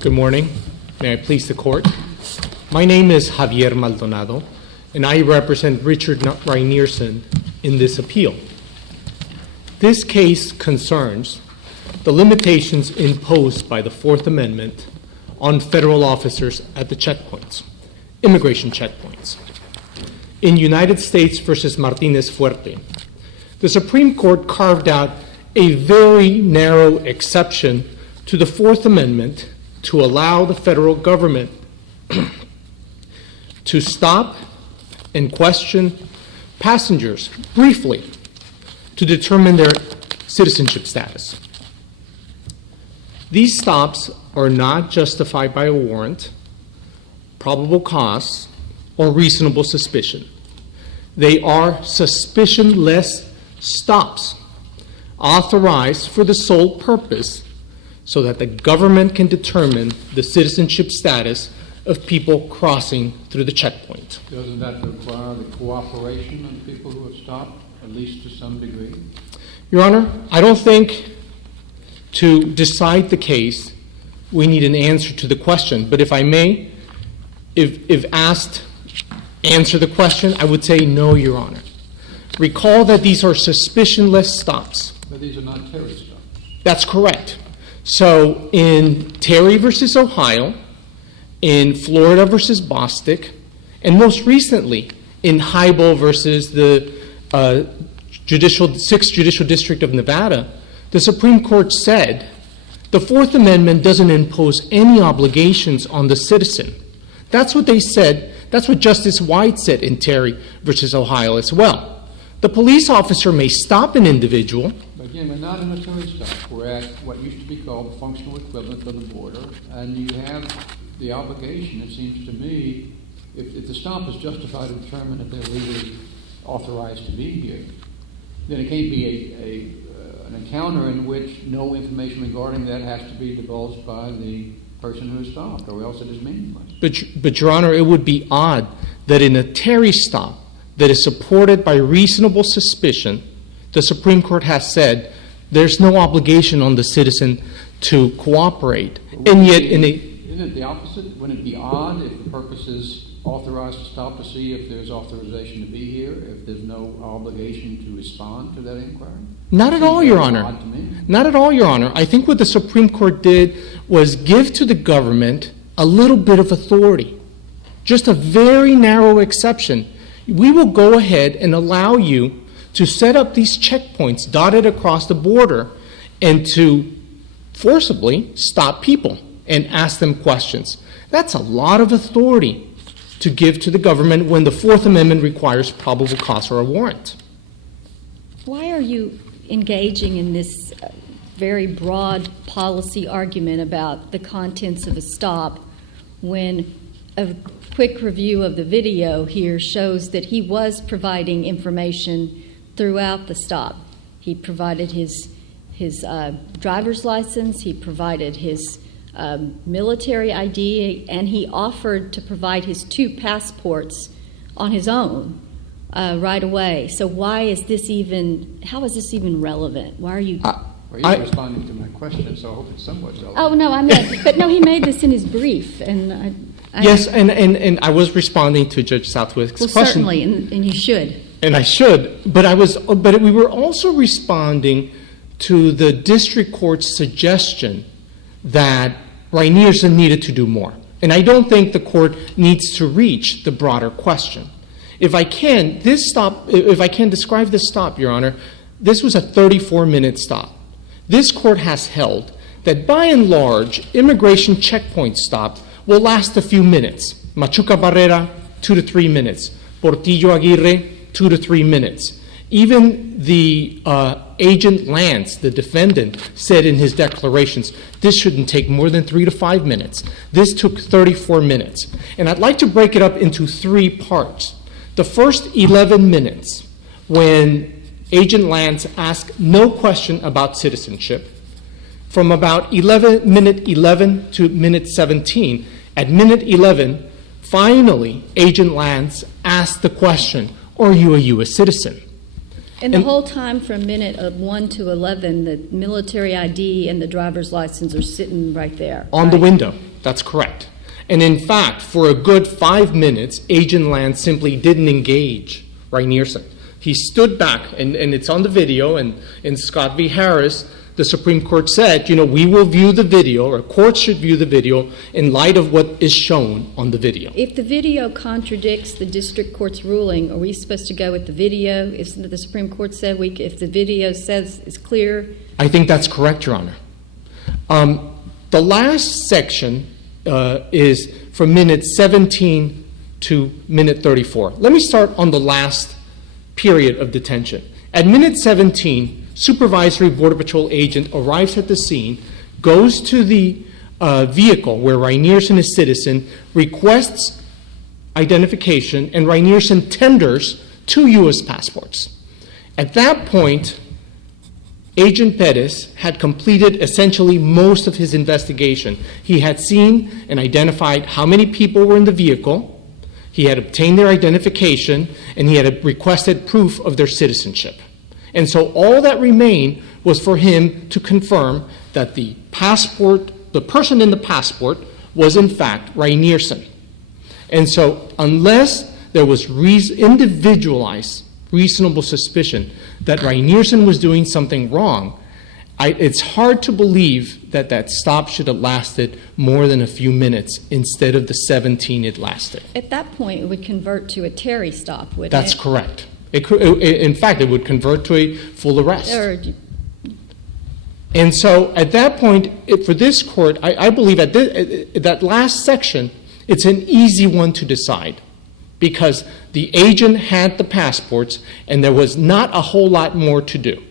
Good morning. May I please the court? My name is Javier Maldonado, and I represent Richard Rynearson in this appeal. This case concerns the limitations imposed by the Fourth Amendment on federal officers at the checkpoints, immigration checkpoints. In United States versus Martinez Fuerte, the Supreme Court carved out a very narrow exception to the Fourth Amendment to allow the federal government to stop and question passengers briefly to determine their citizenship status. These stops are not justified by a warrant, probable cause, or reasonable suspicion. They are suspicionless stops authorized for the sole purpose so that the government can determine the citizenship status of people crossing through the checkpoint. Doesn't that require the cooperation of people who have stopped, at least to some degree? Your Honor, I don't think to decide the case we need an answer to the question. But if I may, if asked, answer the question, I would say no, Your Honor. Recall that these are suspicionless stops. But these are not Terry stops. That's correct. So in Terry versus Ohio, in Florida versus Bostic, and most recently in Hybel versus the 6th Judicial District of Nevada, the Supreme Court said the Fourth Amendment doesn't impose any obligations on the citizen. That's what they said. That's what Justice White said in Terry versus Ohio as well. The police officer may stop an individual. But again, we're not in a Terry stop. We're at what used to be called the functional equivalent of the border, and you have the obligation, it seems to me, if the stop is justified to determine if they're legally authorized to be here, then it can't be an encounter in which no information regarding that has to be divulged by the person who is stopped, or else it is meaningless. But Your Honor, it would be odd that in a Terry stop that is supported by reasonable suspicion, the Supreme Court has said there's no obligation on the citizen to cooperate. And yet in a... Isn't it the opposite? Wouldn't it be odd if the purpose is authorized to stop to see if there's authorization to be here, if there's no obligation to respond to that inquiry? Not at all, Your Honor. Not at all, Your Honor. I think what the Supreme Court did was give to the government a little bit of authority, just a very narrow exception. We will go ahead and allow you to set up these checkpoints dotted across the border and to forcibly stop people and ask them questions. That's a lot of authority to give to the government when the Fourth Amendment requires probable cause or a warrant. Why are you engaging in this very broad policy argument about the contents of a stop when a quick review of the video here shows that he was providing information throughout the stop? He provided his driver's license, he provided his military ID, and he offered to provide his 2 passports on his own right away. So how is this even relevant? Why are you... Well, you're responding to my question, so I hope it's somewhat relevant. Oh, no, I meant, but no, he made this in his brief, and Yes, and I was responding to Judge Southwick's question. Well, certainly, and you should. And I should, but we were also responding to the district court's suggestion that Rynearson needed to do more. And I don't think the court needs to reach the broader question. If I can describe this stop, Your Honor, this was a 34-minute stop. This court has held that by and large, immigration checkpoint stop will last a few minutes. Machuca Barrera, 2 to 3 minutes. Portillo Aguirre, 2 to 3 minutes. Even the Agent Lance, the defendant, said in his declarations, this shouldn't take more than 3 to 5 minutes. This took 34 minutes. And I'd like to break it up into 3 parts. The first 11 minutes, when Agent Lance asked no question about citizenship, from about minute 11 to minute 17. At minute 11, finally, Agent Lance asked the question, are you a U.S. citizen? And the whole time from minute 1 to 11, the military ID and the driver's license are sitting right there. On the window. That's correct. And in fact, for a good 5 minutes, Agent Lance simply didn't engage Rynearson. He stood back, and it's on the video, and in Scott v. Harris, the Supreme Court said, we will view the video, or courts should view the video in light of what is shown on the video. If the video contradicts the district court's ruling, are we supposed to go with the video? If the Supreme Court said if the video says it's clear? I think that's correct, Your Honor. The last section is from minute 17 to minute 34. Let me start on the last period of detention. At minute 17, Supervisory Border Patrol agent arrives at the scene, goes to the vehicle where Rynearson is citizen, requests identification, and Rynearson tenders 2 U.S. passports. At that point, Agent Pettis had completed essentially most of his investigation. He had seen and identified how many people were in the vehicle, he had obtained their identification, and he had requested proof of their citizenship. And so all that remained was for him to confirm that the person in the passport was in fact Rynearson. And so unless there was individualized reasonable suspicion that Rynearson was doing something wrong, it's hard to believe that stop should have lasted more than a few minutes instead of the 17 it lasted. At that point, it would convert to a Terry stop, wouldn't it? That's correct. In fact, it would convert to a full arrest. And so at that point, for this court, I believe that last section, it's an easy one to decide because the agent had the passports and there was not a whole lot more to do.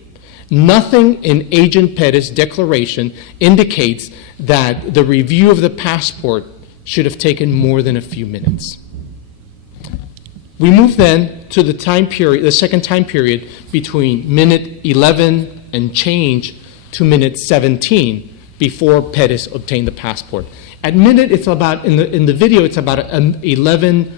Nothing in Agent Pettis' declaration indicates that the review of the passport should have taken more than a few minutes. We move then to the second time period between minute 11 and change to minute 17 before Pettis obtained the passport. At minute, it's about, in the video, it's about 11:15,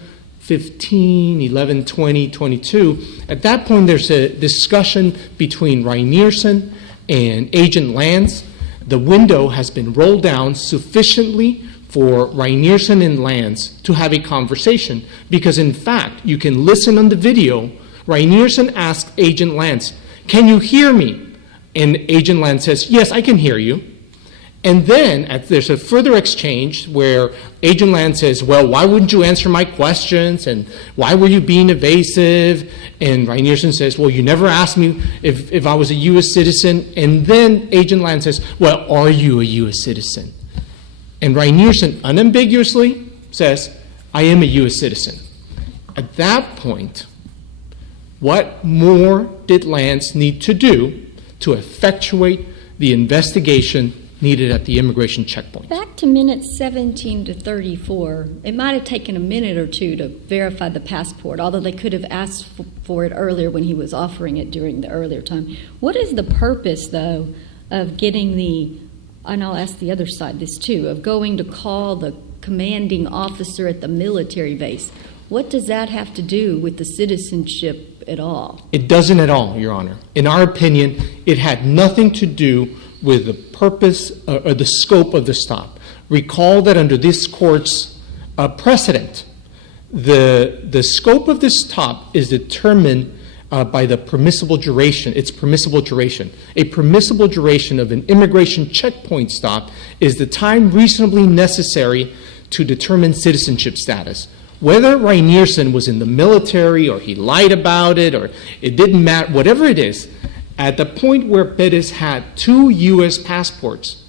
11:20, 22. At that point, there's a discussion between Rynearson and Agent Lance. The window has been rolled down sufficiently for Rynearson and Lance to have a conversation because, in fact, you can listen on the video. Rynearson asked Agent Lance, "Can you hear me?" And Agent Lance says, "Yes, I can hear you." And then there's a further exchange where Agent Lance says, "Well, why wouldn't you answer my questions? And why were you being evasive?" And Rynearson says, "Well, you never asked me if I was a U.S. citizen." And then Agent Lance says, "Well, are you a U.S. citizen?" And Rynearson unambiguously says, "I am a U.S. citizen." At that point, what more did Lance need to do to effectuate the investigation needed at the immigration checkpoint? Back to minutes 17 to 34, it might have taken a minute or two to verify the passport, although they could have asked for it earlier when he was offering it during the earlier time. What is the purpose, though, of getting and I'll ask the other side this too, of going to call the commanding officer at the military base? What does that have to do with the citizenship at all? It doesn't at all, Your Honor. In our opinion, it had nothing to do with the purpose or the scope of the stop. Recall that under this court's precedent, the scope of the stop is determined by the permissible duration. It's permissible duration. A permissible duration of an immigration checkpoint stop is the time reasonably necessary to determine citizenship status. Whether Rynearson was in the military or he lied about it or it didn't matter, whatever it is, at the point where Pettis had 2 U.S. passports,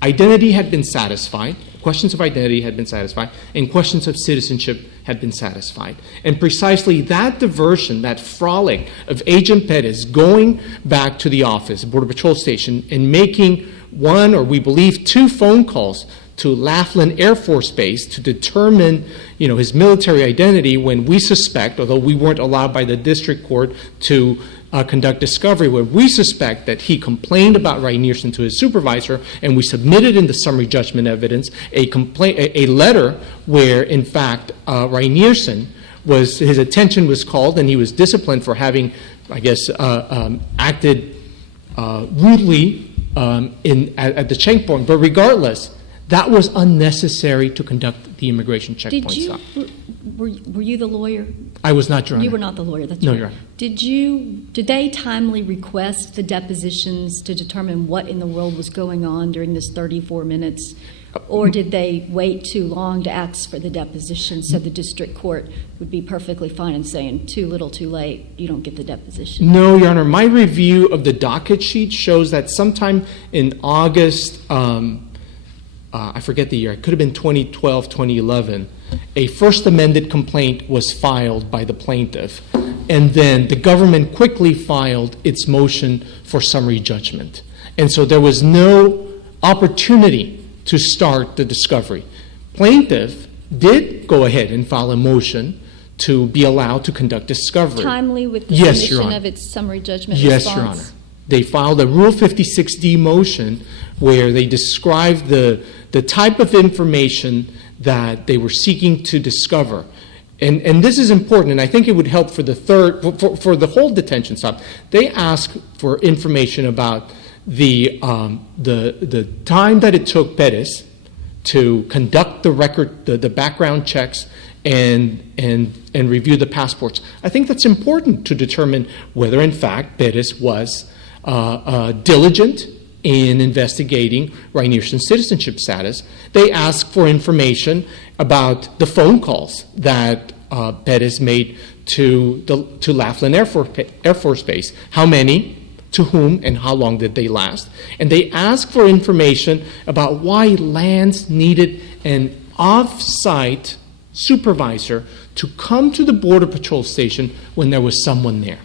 identity had been satisfied, questions of identity had been satisfied, and questions of citizenship had been satisfied. And precisely that diversion, that frolic of Agent Pettis going back to the office, Border Patrol Station, and making 1 or we believe 2 phone calls to Laughlin Air Force Base to determine, his military identity when we suspect, although we weren't allowed by the district court to conduct discovery, where we suspect that he complained about Rynearson to his supervisor, and we submitted in the summary judgment evidence a letter where, in fact, Rynearson his attention was called and he was disciplined for having, acted rudely at the checkpoint. But regardless, That was unnecessary to conduct the immigration Did checkpoint you, stop. were you the lawyer? I was not, Your Honor. You were not the lawyer, that's No, right. Your Honor. Did they timely request the depositions to determine what in the world was going on during this 34 minutes? Or did they wait too long to ask for the deposition so the district court would be perfectly fine in saying, too little, too late, you don't get the deposition? No, Your Honor. My review of the docket sheet shows that sometime in August, I forget the year, it could have been 2012, 2011, a first amended complaint was filed by the plaintiff, and then the government quickly filed its motion for summary judgment. And so there was no opportunity to start the discovery. Plaintiff did go ahead and file a motion to be allowed to conduct discovery. Timely with the Yes, Your submission Honor. of its summary judgment Yes, response? Your Honor. They filed a Rule 56D motion where they described the type of information that they were seeking to discover. And this is important, and I think it would help for the for the whole detention stop. They asked for information about the time that it took Perez to conduct the record, the background checks, and review the passports. I think that's important to determine whether, in fact, Perez was diligent in investigating Rynearson's citizenship status. They asked for information about the phone calls that Perez made to Laughlin Air Force Base. How many, to whom, and how long did they last? And they asked for information about why Lance needed an off-site supervisor to come to the Border Patrol station when there was someone there.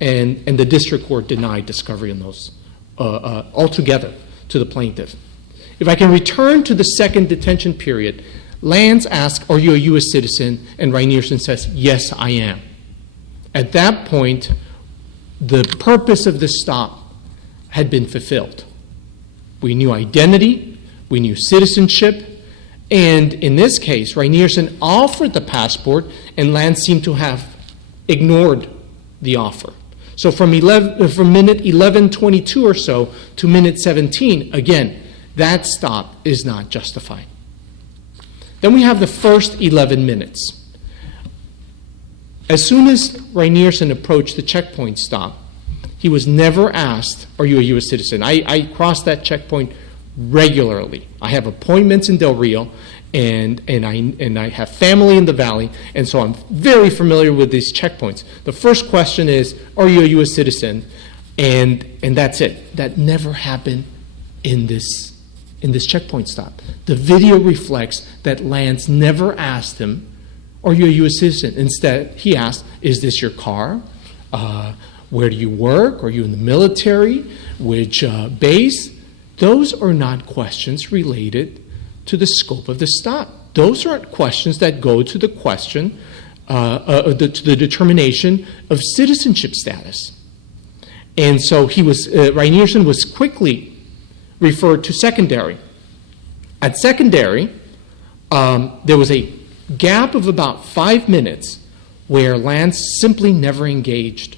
And the district court denied discovery on those altogether to the plaintiff. If I can return to the second detention period, Lance asked, "Are you a U.S. citizen?" And Rynearson says, "Yes, I am." At that point, the purpose of the stop had been fulfilled. We knew identity, we knew citizenship, and in this case, Rynearson offered the passport, and Lance seemed to have ignored the offer. So from minute 11:22 or so to minute 17, again, that stop is not justified. Then we have the first 11 minutes. As soon as Rynearson approached the checkpoint stop, he was never asked, "Are you a U.S. citizen?" I cross that checkpoint regularly. I have appointments in Del Rio, and I have family in the Valley, and so I'm very familiar with these checkpoints. The first question is, "Are you a U.S. citizen?" And that's it. That never happened in this checkpoint stop. The video reflects that Lance never asked him, "Are you a U.S. citizen?" Instead, he asked, "Is this your car? Where do you work? Are you in the military? Which base?" Those are not questions related to the scope of the stop. Those aren't questions that go to the question, to the determination of citizenship status. And so Rynearson was quickly referred to secondary. At secondary, there was a gap of about 5 minutes where Lance simply never engaged.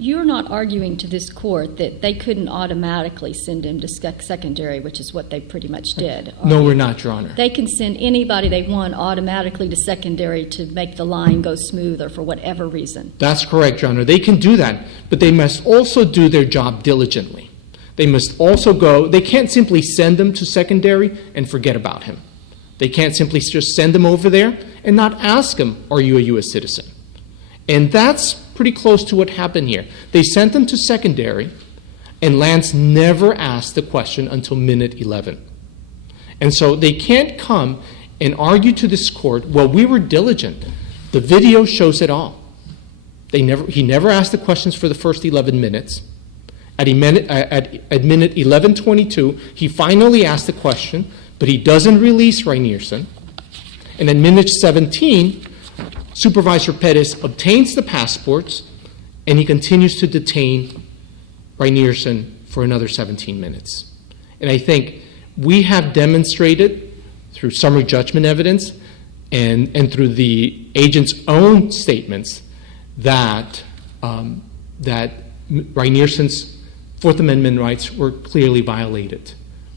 You're not arguing to this court that they couldn't automatically send him to secondary, which is what they pretty much did. No, we're not, Your Honor. They can send anybody they want automatically to secondary to make the line go smoother for whatever reason. That's correct, Your Honor. They can do that, but they must also do their job diligently. They must also they can't simply send them to secondary and forget about him. They can't simply just send them over there and not ask him, "Are you a U.S. citizen?" And that's pretty close to what happened here. They sent them to secondary, and Lance never asked the question until minute 11. And so they can't come and argue to this court, "Well, we were diligent. The video shows it all." He never asked the questions for the first 11 minutes. At minute 11:22, he finally asked the question, but he doesn't release Rynearson. And at minute 17, Supervisor Perez obtains the passports, and he continues to detain Rynearson for another 17 minutes. And I think we have demonstrated through summary judgment evidence and through the agent's own statements that Rynearson's Fourth Amendment rights were clearly violated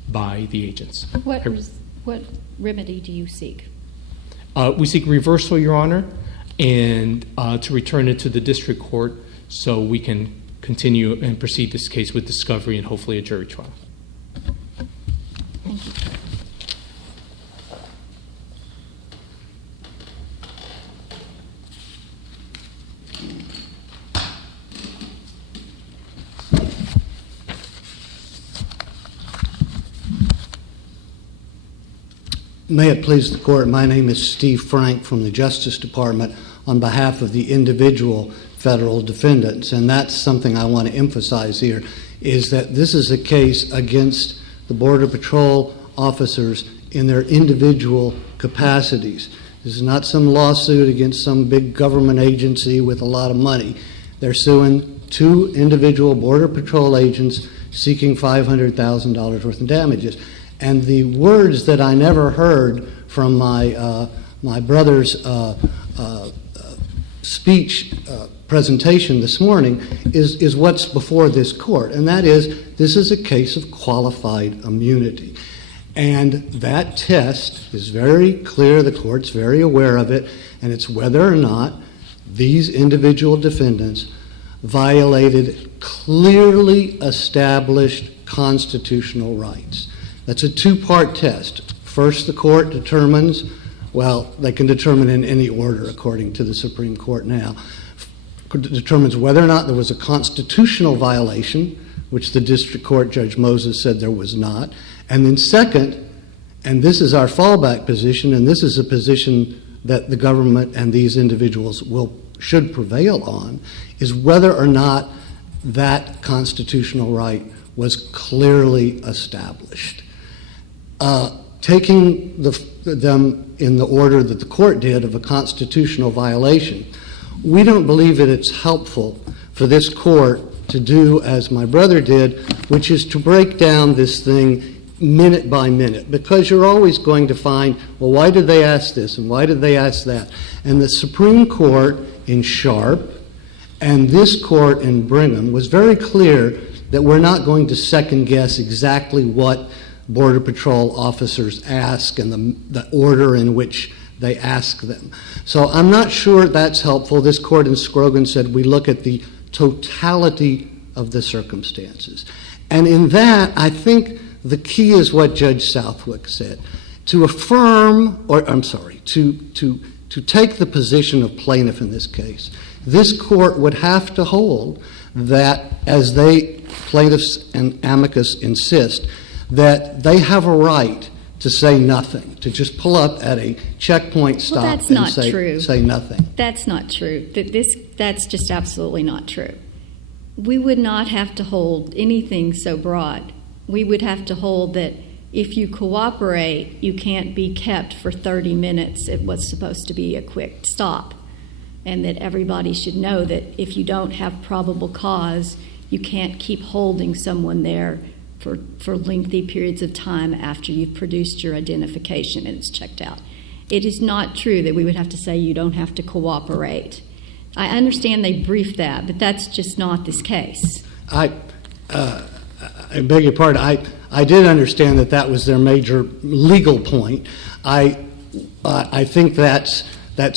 by the agents. What remedy do you seek? We seek reversal, Your Honor, and to return it to the district court so we can continue and proceed this case with discovery and hopefully a jury trial. Thank you. May it please the Court, my name is Steve Frank from the Justice Department on behalf of the individual federal defendants, and that's something I want to emphasize here, is that this is a case against the Border Patrol officers in their individual capacities. This is not some lawsuit against some big government agency with a lot of money. They're suing two individual Border Patrol agents seeking $500,000 worth of damages. And the words that I never heard from my brother's speech presentation this morning is what's before this court, and that is this is a case of qualified immunity. And that test is very clear, the court's very aware of it, and it's whether or not these individual defendants violated clearly established constitutional rights. That's a two-part test. First, the court determines, well, they can determine in any order according to the Supreme Court now, determines whether or not there was a constitutional violation, which the district court, Judge Moses, said there was not. And then second, and this is our fallback position, and this is a position that the government and these individuals should prevail on, is whether or not that constitutional right was clearly established. Taking them in the order that the court did of a constitutional violation, we don't believe that it's helpful for this court to do as my brother did, which is to break down this thing minute by minute, because you're always going to find, well, why did they ask this and why did they ask that? And the Supreme Court in Sharp and this court in Brigham was very clear that we're not going to second guess exactly what Border Patrol officers ask and the order in which they ask them. So I'm not sure that's helpful. This court in Scrogan said we look at the totality of the circumstances. And in that, I think the key is what Judge Southwick said. To affirm, or I'm sorry, to take the position of plaintiff in this case, this court would have to hold that, as plaintiffs and amicus insist, that they have a right to say nothing, to just pull up at a checkpoint stop and say nothing. That's not true. That's just absolutely not true. We would not have to hold anything so broad. We would have to hold that if you cooperate, you can't be kept for 30 minutes at what's supposed to be a quick stop, and that everybody should know that if you don't have probable cause, you can't keep holding someone there for lengthy periods of time after you've produced your identification and it's checked out. It is not true that we would have to say you don't have to cooperate. I understand they briefed that, but that's just not this case. I beg your pardon. I did understand that was their major legal point. I think that's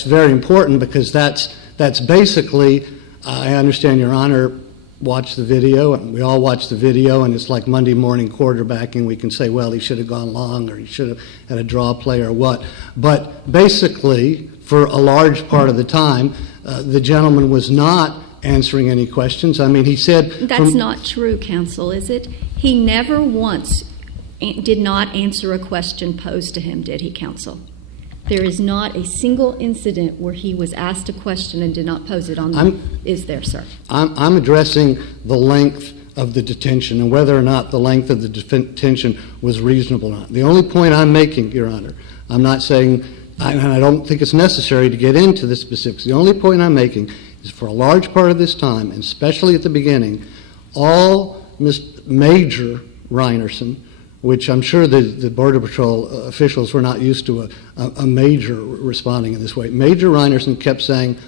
very important, because that's basically, I understand Your Honor watched the video, and we all watched the video, and it's like Monday morning quarterbacking. We can say, well, he should have gone long, or he should have had a draw play, or what. But basically, for a large part of the time, the gentleman was not answering any questions. I mean, he said... That's not true, counsel, is it? He never once did not answer a question posed to him, did he, counsel? There is not a single incident where he was asked a question and did not pose it on them. Is there, sir? I'm addressing the length of the detention and whether or not the length of the detention was reasonable or not. The only point I'm making, Your Honor, I'm not saying, and I don't think it's necessary to get into the specifics. The only point I'm making is for a large part of this time, and especially at the beginning, all Major Rynearson, which I'm sure the Border Patrol officials were not used to a major responding in this way. Major Rynearson kept saying,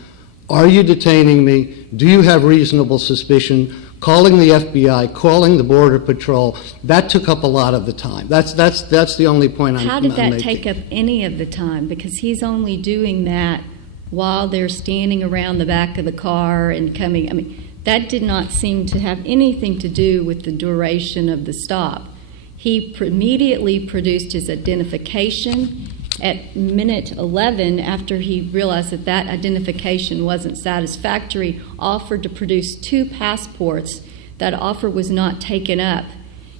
are you detaining me? Do you have reasonable suspicion? calling the FBI, calling the Border Patrol, that took up a lot of the time. That's the only point I'm making. How did that take up any of the time? Because he's only doing that while they're standing around the back of the car and coming. I mean, that did not seem to have anything to do with the duration of the stop. He immediately produced his identification at minute 11, after he realized that that identification wasn't satisfactory, offered to produce 2 passports. That offer was not taken up,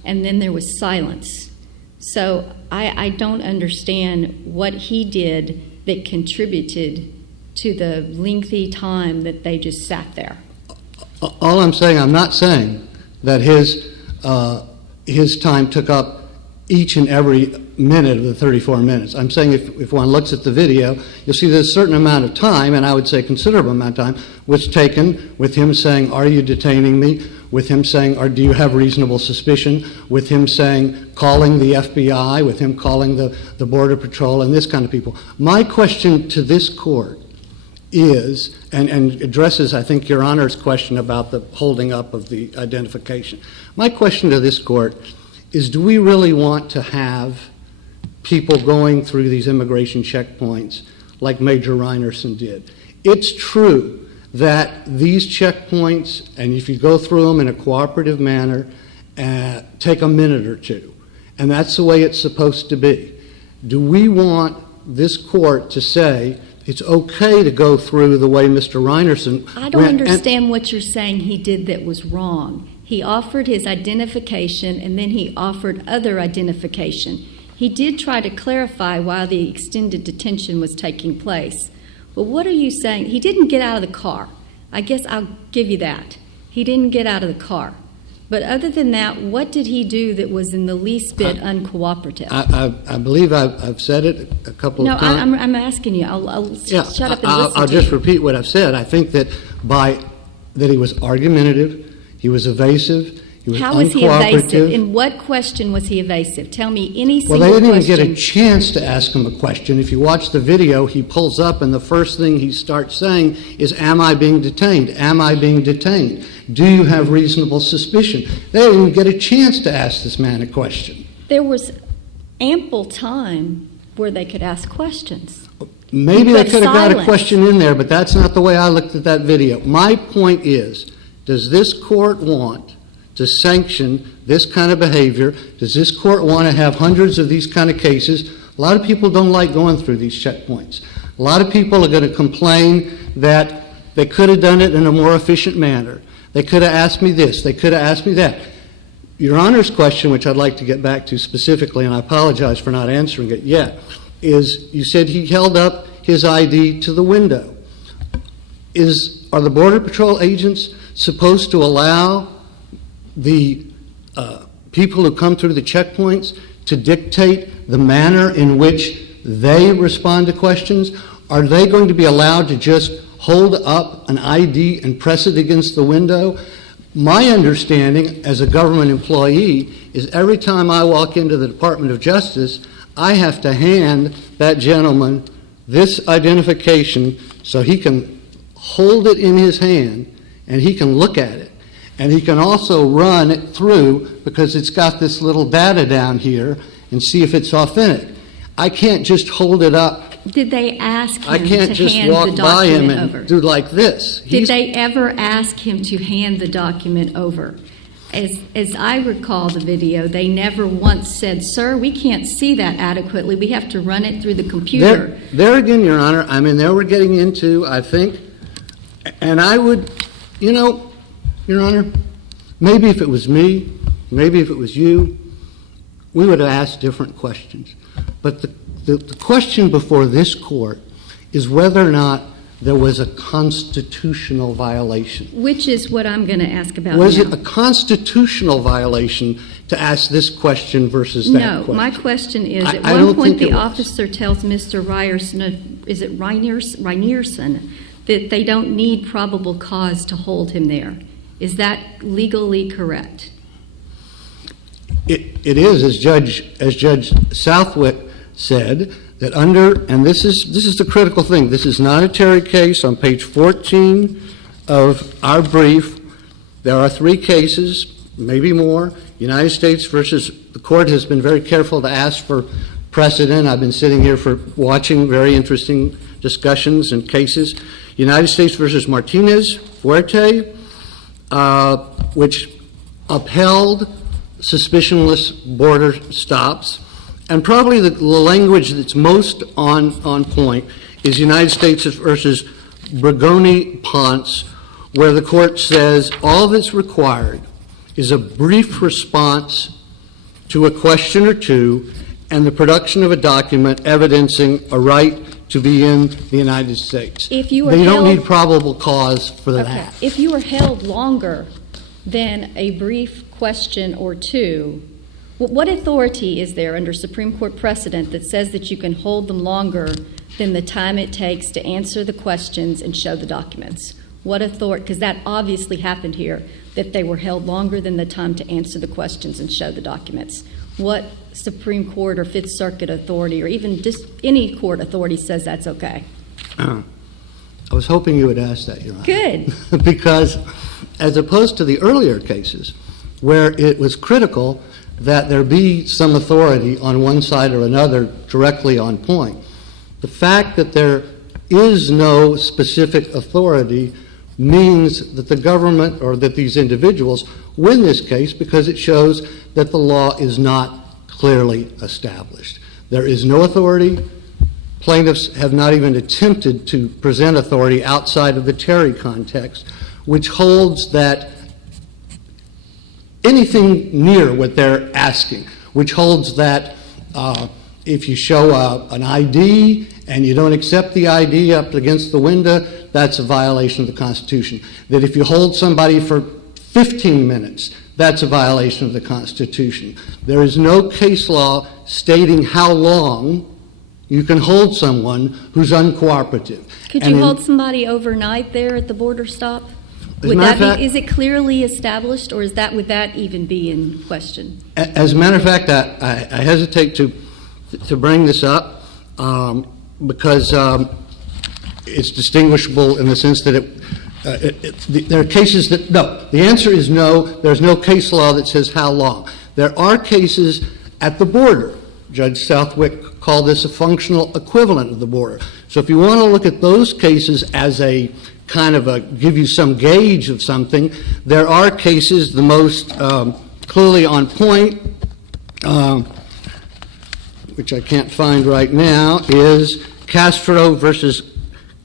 and then there was silence. So I don't understand what he did that contributed to the lengthy time that they just sat there. All I'm saying, I'm not saying that his time took up each and every minute of the 34 minutes. I'm saying if one looks at the video, you'll see there's a certain amount of time, and I would say considerable amount of time, was taken with him saying, "Are you detaining me?" with him saying, "Or do you have reasonable suspicion?" with him saying, calling the FBI, with him calling the Border Patrol, and this kind of people. My question to this court is, and addresses, I think, Your Honor's question about the holding up of the identification. My question to this court is, do we really want to have people going through these immigration checkpoints like Major Rynearson did? It's true that these checkpoints, and if you go through them in a cooperative manner, take a minute or two. And that's the way it's supposed to be. Do we want this court to say it's okay to go through the way Mr. Rynearson I don't understand what you're saying he did that was wrong. He offered his identification, and then he offered other identification. He did try to clarify why the extended detention was taking place. But what are you saying? He didn't get out of the car. I guess I'll give you that. He didn't get out of the car. But other than that, what did he do that was in the least bit uncooperative? I believe I've said it a couple of times. No, I'm asking you. I'll shut up and listen I'll to just you. repeat what I've said. I think that that he was argumentative, he was evasive, he was How was he evasive? uncooperative. In what question was he evasive? Tell me any single Well, they didn't question. even get a chance to ask him a question. If you watch the video, he pulls up, and the first thing he starts saying is, "Am I being detained? Am I being detained? Do you have reasonable suspicion?" They didn't even get a chance to ask this man a question. There was ample time where they could ask questions. Maybe they But could have got a silence. question in there, but that's not the way I looked at that video. My point is, does this court want to sanction this kind of behavior? Does this court want to have hundreds of these kind of cases? A lot of people don't like going through these checkpoints. A lot of people are going to complain that they could have done it in a more efficient manner. They could have asked me this. They could have asked me that. Your Honor's question, which I'd like to get back to specifically, and I apologize for not answering it yet, is you said he held up his ID to the window. Are the Border Patrol agents supposed to allow the people who come through the checkpoints to dictate the manner in which they respond to questions? Are they going to be allowed to just hold up an ID and press it against the window? My understanding as a government employee is every time I walk into the Department of Justice, I have to hand that gentleman this identification so he can hold it in his hand and he can look at it. And he can also run it through, because it's got this little data down here, and see if it's authentic. I can't just hold it up. Did they ask him I can't to just hand walk the by him document and over? do like this. Did they ever ask him to hand the document over? As I recall the video, they never once said, "Sir, we can't see that adequately. We have to run it through the computer." There again, Your Honor, I mean, there we're getting into, I think, and I would, Your Honor, maybe if it was me, maybe if it was you, we would have asked different questions. But the question before this court is whether or not there was a constitutional violation. Which is what I'm going to ask about Was now. it a constitutional violation to ask this question versus that question? No, my question is, at I one don't point think it the was. officer tells Mr. Rynearson, is it Rynearson, that they don't need probable cause to hold him there. Is that legally correct? It is, as Judge Southwick said, that and this is the critical thing. This is not a Terry case. On page 14 of our brief, There are 3 cases, maybe more. United States versus, the court has been very careful to ask for precedent. I've been sitting here for watching very interesting discussions and cases. United States versus Martinez Fuerte, which upheld suspicionless border stops. And probably the language that's most on point is United States versus Bragoni Ponce, where the court says all that's required is a brief response to a question or two and the production of a document evidencing a right to be in the United States. If you were They don't held- need probable cause for Okay. that. If you were held longer than a brief question or two, what authority is there under Supreme Court precedent that says that you can hold them longer than the time it takes to answer the questions and show the documents? What authority? Because that obviously happened here, that they were held longer than the time to answer the questions and show the documents. What Supreme Court or Fifth Circuit authority or even just any court authority says that's okay? I was hoping you would ask that, Your Honor. Good. Because as opposed to the earlier cases where it was critical that there be some authority on one side or another directly on point, the fact that there is no specific authority means that the government or that these individuals win this case because it shows that the law is not clearly established. There is no authority. Plaintiffs have not even attempted to present authority outside of the Terry context, which holds that anything near what they're asking, which holds that if you show an ID and you don't accept the ID up against the window, that's a violation of the Constitution. That if you hold somebody for 15 minutes, that's a violation of the Constitution. There is no case law stating how long you can hold someone who's uncooperative. Could And you in- hold somebody overnight there at the border stop? As a Would matter that of fact- be, is it clearly established, or would that even be in question? As a matter of fact, I hesitate to bring this up because it's distinguishable in the sense that there are cases that, no, the answer is no, there's no case law that says how long. There are cases at the border. Judge Southwick called this a functional equivalent of the border. So if you want to look at those cases as a kind of give you some gauge of something, there are cases, the most clearly on point, which I can't find right now, is Castro versus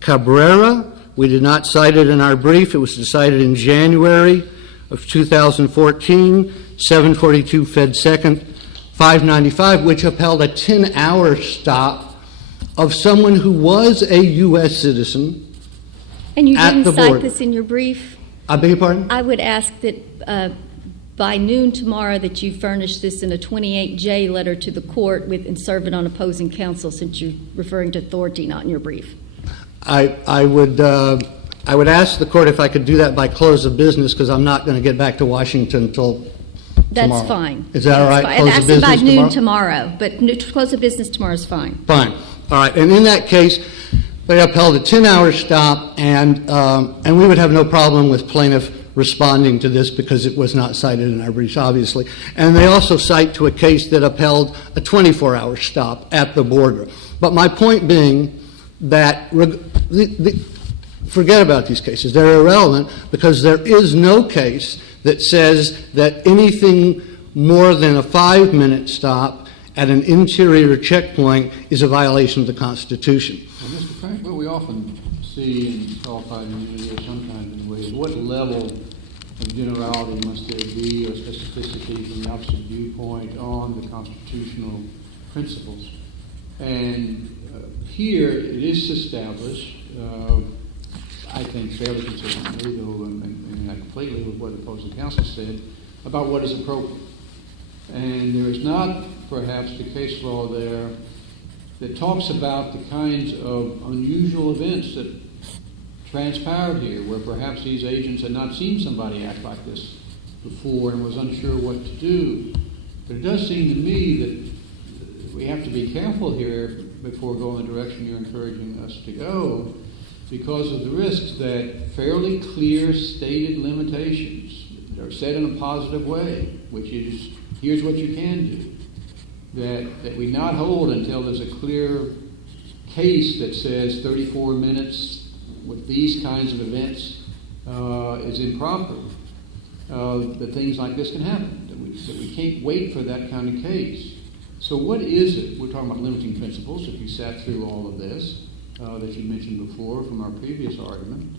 Cabrera. We did not cite it in our brief. It was decided in January of 2014, 742 Fed 2nd, 595, which upheld a 10-hour stop of someone who was a U.S. citizen. And you At didn't the cite border. this in your brief? I beg your pardon? I would ask that by noon tomorrow that you furnish this in a 28J letter to the court and serve it on opposing counsel, since you're referring to authority, not in your brief. I would ask the court if I could do that by close of business, because I'm not going to get back to Washington until That's tomorrow. fine. Is that all right? Fine. Close of That's business by noon tomorrow? tomorrow, but close of business tomorrow is fine. Fine. All right. And in that case, they upheld a 10-hour stop, and we would have no problem with plaintiff responding to this because it was not cited in our briefs, obviously. And they also cite to a case that upheld a 24-hour stop at the border. But my point being that forget about these cases. They're irrelevant because there is no case that says that anything more than a 5-minute stop at an interior checkpoint is a violation of the Constitution. Well, Mr. Frank, what we often see in qualified immunity, or sometimes in ways, what level of generality must there be, or specificity from the opposite viewpoint on the constitutional principles? And here it is established, I think fairly consistently, though and not completely with what the opposing counsel said, about what is appropriate. And there is not, perhaps, the case law there that talks about the kinds of unusual events that transpired here, where perhaps these agents had not seen somebody act like this before and was unsure what to do. But it does seem to me that we have to be careful here before going the direction you're encouraging us to go, because of the risks that fairly clear stated limitations that are said in a positive way, which is, here's what you can do. That we not hold until there's a clear case that says 34 minutes with these kinds of events is improper, that things like this can happen, that we can't wait for that kind of case. So what is it? We're talking about limiting principles, if you sat through all of this that you mentioned before from our previous argument.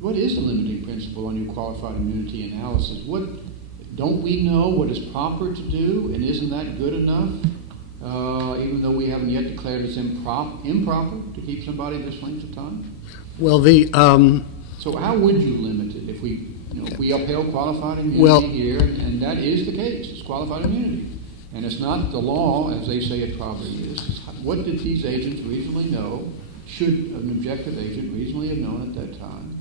What is the limiting principle on your qualified immunity analysis? Don't we know what is proper to do, and isn't that good enough? Even though we haven't yet declared it's improper to keep somebody this length of time? Well, So how would you limit it if we upheld qualified immunity here, and that is the case, it's qualified immunity. And it's not the law, as they say it probably is. It's what did these agents reasonably know? Should an objective agent reasonably have known at that time?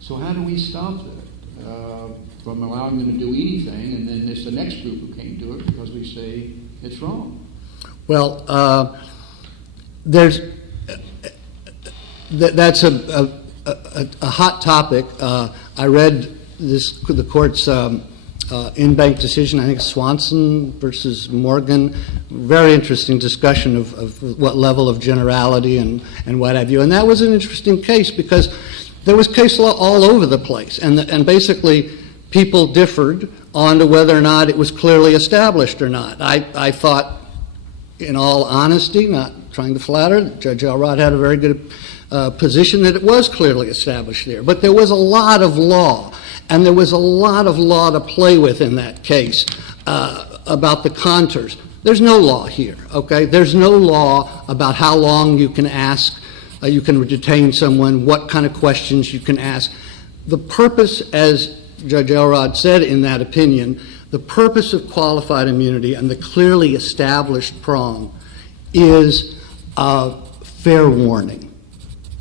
So how do we stop that from allowing them to do anything, and then it's the next group who can't do it because we say it's wrong? Well, that's a hot topic. I read the court's in-bank decision, I think Swanson versus Morgan, very interesting discussion of what level of generality and what have you. And that was an interesting case because there was case law all over the place. And basically people differed on to whether or not it was clearly established or not. I thought, in all honesty, not trying to flatter, Judge Elrod had a very good position that it was clearly established there. But there was a lot of law, and there was a lot of law to play with in that case about the contours. There's no law here, okay? There's no law about how long you can ask, you can detain someone, what kind of questions you can ask. The purpose, as Judge Elrod said in that opinion, the purpose of qualified immunity and the clearly established prong is fair warning.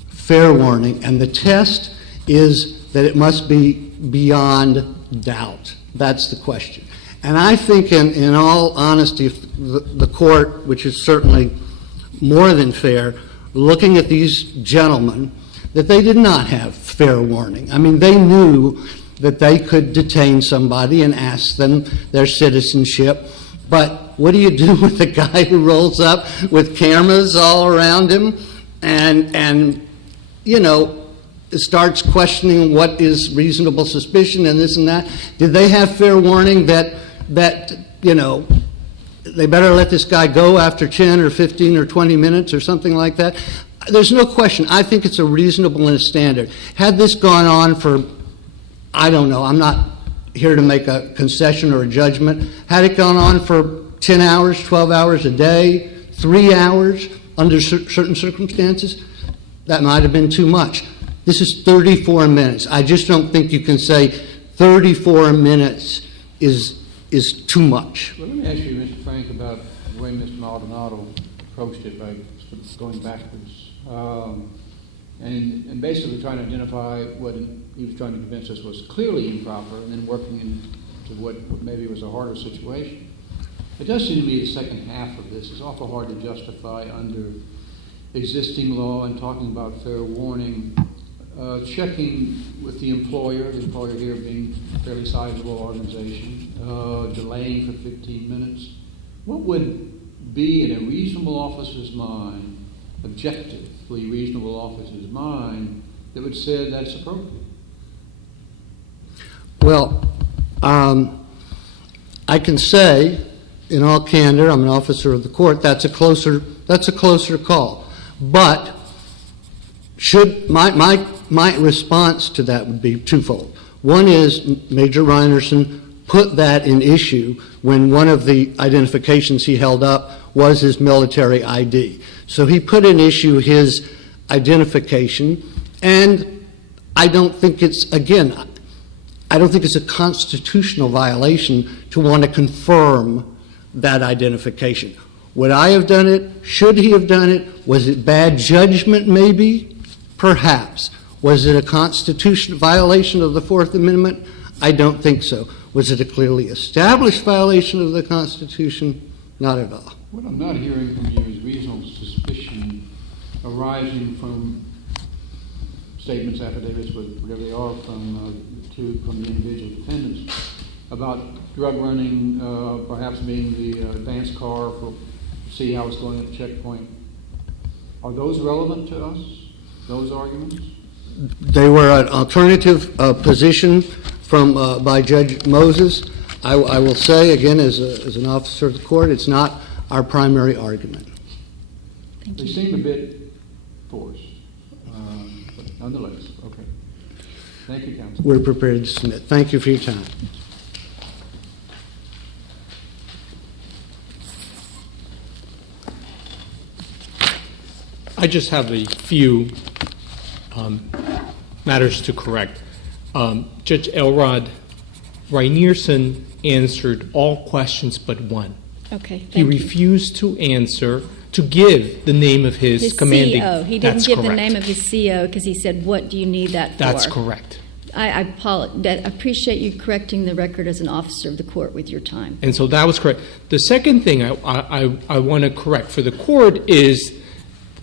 Fair warning. And the test is that it must be beyond doubt. That's the question. And I think, in all honesty, if the court, which is certainly more than fair, looking at these gentlemen, that they did not have fair warning. I mean, they knew that they could detain somebody and ask them their citizenship. But what do you do with the guy who rolls up with cameras all around him and starts questioning what is reasonable suspicion and this and that? Did they have fair warning that they better let this guy go after 10 or 15 or 20 minutes or something like that? There's no question. I think it's a reasonableness standard. Had this gone on for, I don't know, I'm not here to make a concession or a judgment. Had it gone on for 10 hours, 12 hours a day, 3 hours under certain circumstances, that might have been too much. This is 34 minutes. I just don't think you can say 34 minutes is too much. Well, let me ask you, Mr. Frank, about the way Mr. Maldonado approached it by going backwards. And basically trying to identify what he was trying to convince us was clearly improper, and then working into what maybe was a harder situation. It does seem to me the second half of this is awful hard to justify under existing law and talking about fair warning, checking with the employer here being a fairly sizable organization, delaying for 15 minutes. What would be in a reasonable officer's mind, objectively reasonable officer's mind, that would say that's appropriate? Well, I can say, in all candor, I'm an officer of the court, that's a closer call. But should my response to that would be twofold. One is Major Rynearson put that in issue when one of the identifications he held up was his military ID. So he put in issue his identification, and I don't think it's a constitutional violation to want to confirm that identification. Would I have done it? Should he have done it? Was it bad judgment, maybe? Perhaps. Was it a constitutional violation of the Fourth Amendment? I don't think so. Was it a clearly established violation of the Constitution? Not at all. What I'm not hearing from you is reasonable suspicion arising from statements, affidavits, whatever they are, from from the individual defendants about drug running, perhaps being the advance car to see how it's going at the checkpoint. Are those relevant to us, those arguments? They were an alternative position by Judge Moses. I will say, again, as an officer of the court, it's not our primary argument. Thank They you. seem a bit forced, but nonetheless, okay. Thank you, counsel. We're prepared to submit. Thank you for your time. I just have a few matters to correct. Judge Elrod, Rynearson answered all questions but one. Okay, He thank you. refused to answer, to give the name of his commanding. CO. He didn't That's give the correct. name of his CO because he said, "What do you need that for?" That's correct. I appreciate you correcting the record as an officer of the court with your time. And so that was correct. The second thing I want to correct for the court is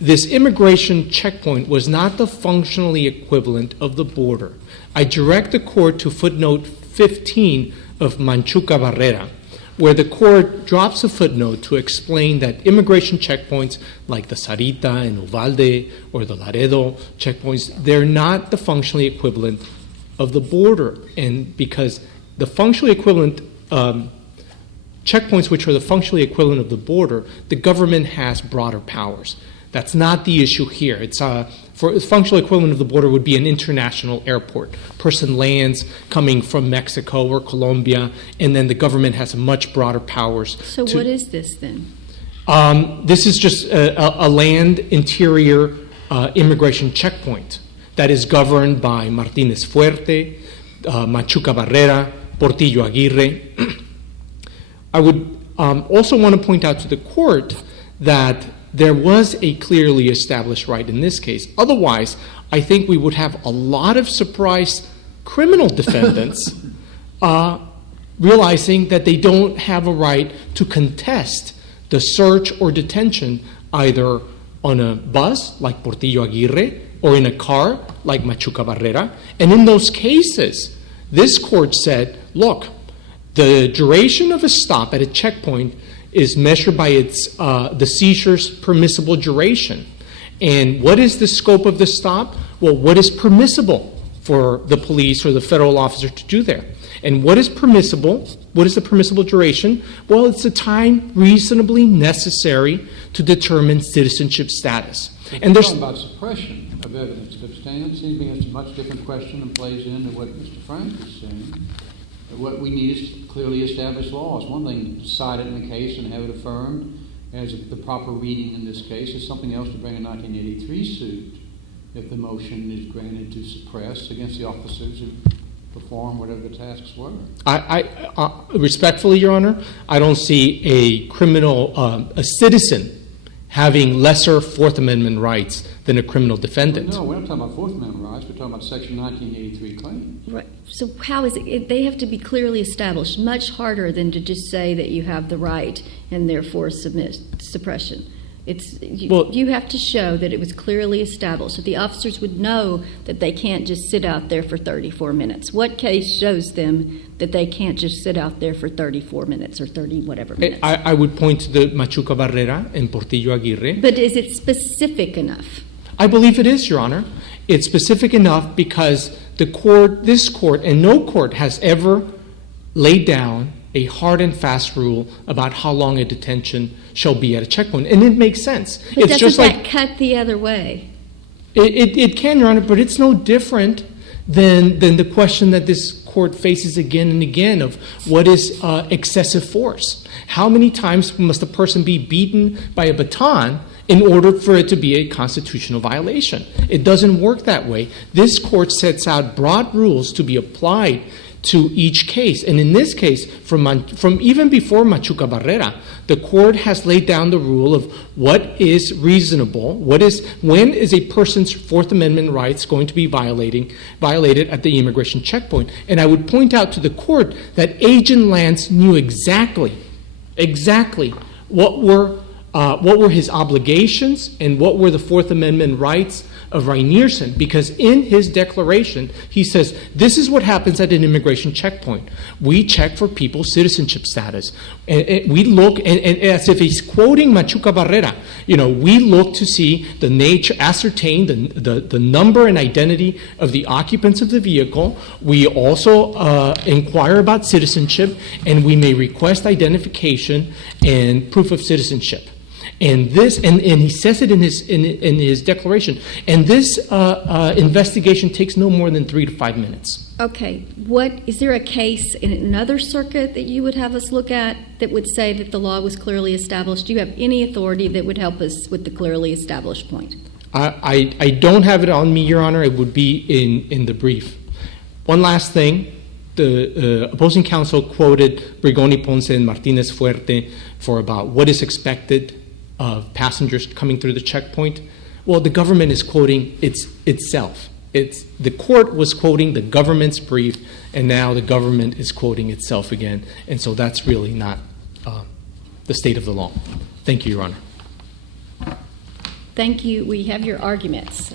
this immigration checkpoint was not the functionally equivalent of the border. I direct the court to footnote 15 of Cabrera, where the court drops a footnote to explain that immigration checkpoints like the Sarita and Uvalde or the Laredo checkpoints, they're not the functionally equivalent of the border. And because the functionally equivalent checkpoints, which are the functionally equivalent of the border, the government has broader powers. That's not the issue here. It's for the functional equivalent of the border would be an international airport. Person lands coming from Mexico or Colombia, and then the government has much broader powers. So what is this then? This is just a land interior immigration checkpoint that is governed by Martinez Fuerte, Machuca Barrera, Portillo Aguirre. I would also want to point out to the court that there was a clearly established right in this case. Otherwise, I think we would have a lot of surprised criminal defendants realizing that they don't have a right to contest the search or detention either on a bus like Portillo Aguirre or in a car like Machuca Barrera. And in those cases, this court said, look, the duration of a stop at a checkpoint is measured by the seizure's permissible duration. And what is the scope of the stop? Well, what is permissible for the police or the federal officer to do there? And what is permissible? What is the permissible duration? Well, it's the time reasonably necessary to determine citizenship status. And We're there's talking about suppression of evidence. But Stan, it seems to me it's a much different question and plays into what Mr. Frank is saying. What we need is clearly established laws. One thing to cite it in the case and have it affirmed as the proper reading in this case is something else to bring a 1983 suit if the motion is granted to suppress against the officers who perform whatever the tasks were. I respectfully, Your Honor, I don't see a criminal, a citizen having lesser Fourth Amendment rights than a criminal defendant. No, we're not talking about Fourth Amendment rights. We're talking about Section 1983 claims. Right. So how is it? They have to be clearly established. Much harder than to just say that you have the right and therefore submit suppression. You have to show that it was clearly established, that the officers would know that they can't just sit out there for 34 minutes. What case shows them that they can't just sit out there for 34 minutes or 30 whatever minutes? I would point to the Machuca Barrera and Portillo Aguirre. But is it specific enough? I believe it is, Your Honor. It's specific enough because this court, and no court has ever laid down a hard and fast rule about how long a detention shall be at a checkpoint. And it makes sense. But It's just doesn't that like cut the other way? it can, Your Honor, but it's no different than the question that this court faces again and again of what is excessive force. How many times must a person be beaten by a baton in order for it to be a constitutional violation? It doesn't work that way. This court sets out broad rules to be applied to each case. And in this case, from even before Machuca Barrera, the court has laid down the rule of what is reasonable, when is a person's Fourth Amendment rights going to be violated at the immigration checkpoint. And I would point out to the court that Agent Lance knew exactly what were his obligations and what were the Fourth Amendment rights of Rynearson, because in his declaration, he says, this is what happens at an immigration checkpoint. We check for people's citizenship status. And we look, and as if he's quoting Machuca Barrera, we look to see the nature, ascertain the number and identity of the occupants of the vehicle. We also inquire about citizenship, and we may request identification and proof of citizenship. And this, and he says it in his declaration. And this investigation takes no more than 3 to 5 minutes. Okay, is there a case in another circuit that you would have us look at that would say that the law was clearly established? Do you have any authority that would help us with the clearly established point? I don't have it on me, Your Honor. It would be in the brief. One last thing. The opposing counsel quoted Brigoni, Ponce, and Martinez Fuerte for about what is expected of passengers coming through the checkpoint. Well, the government is quoting itself. The court was quoting the government's brief, and now the government is quoting itself again. And so that's really not the state of the law. Thank you, Your Honor. Thank you. We have your arguments.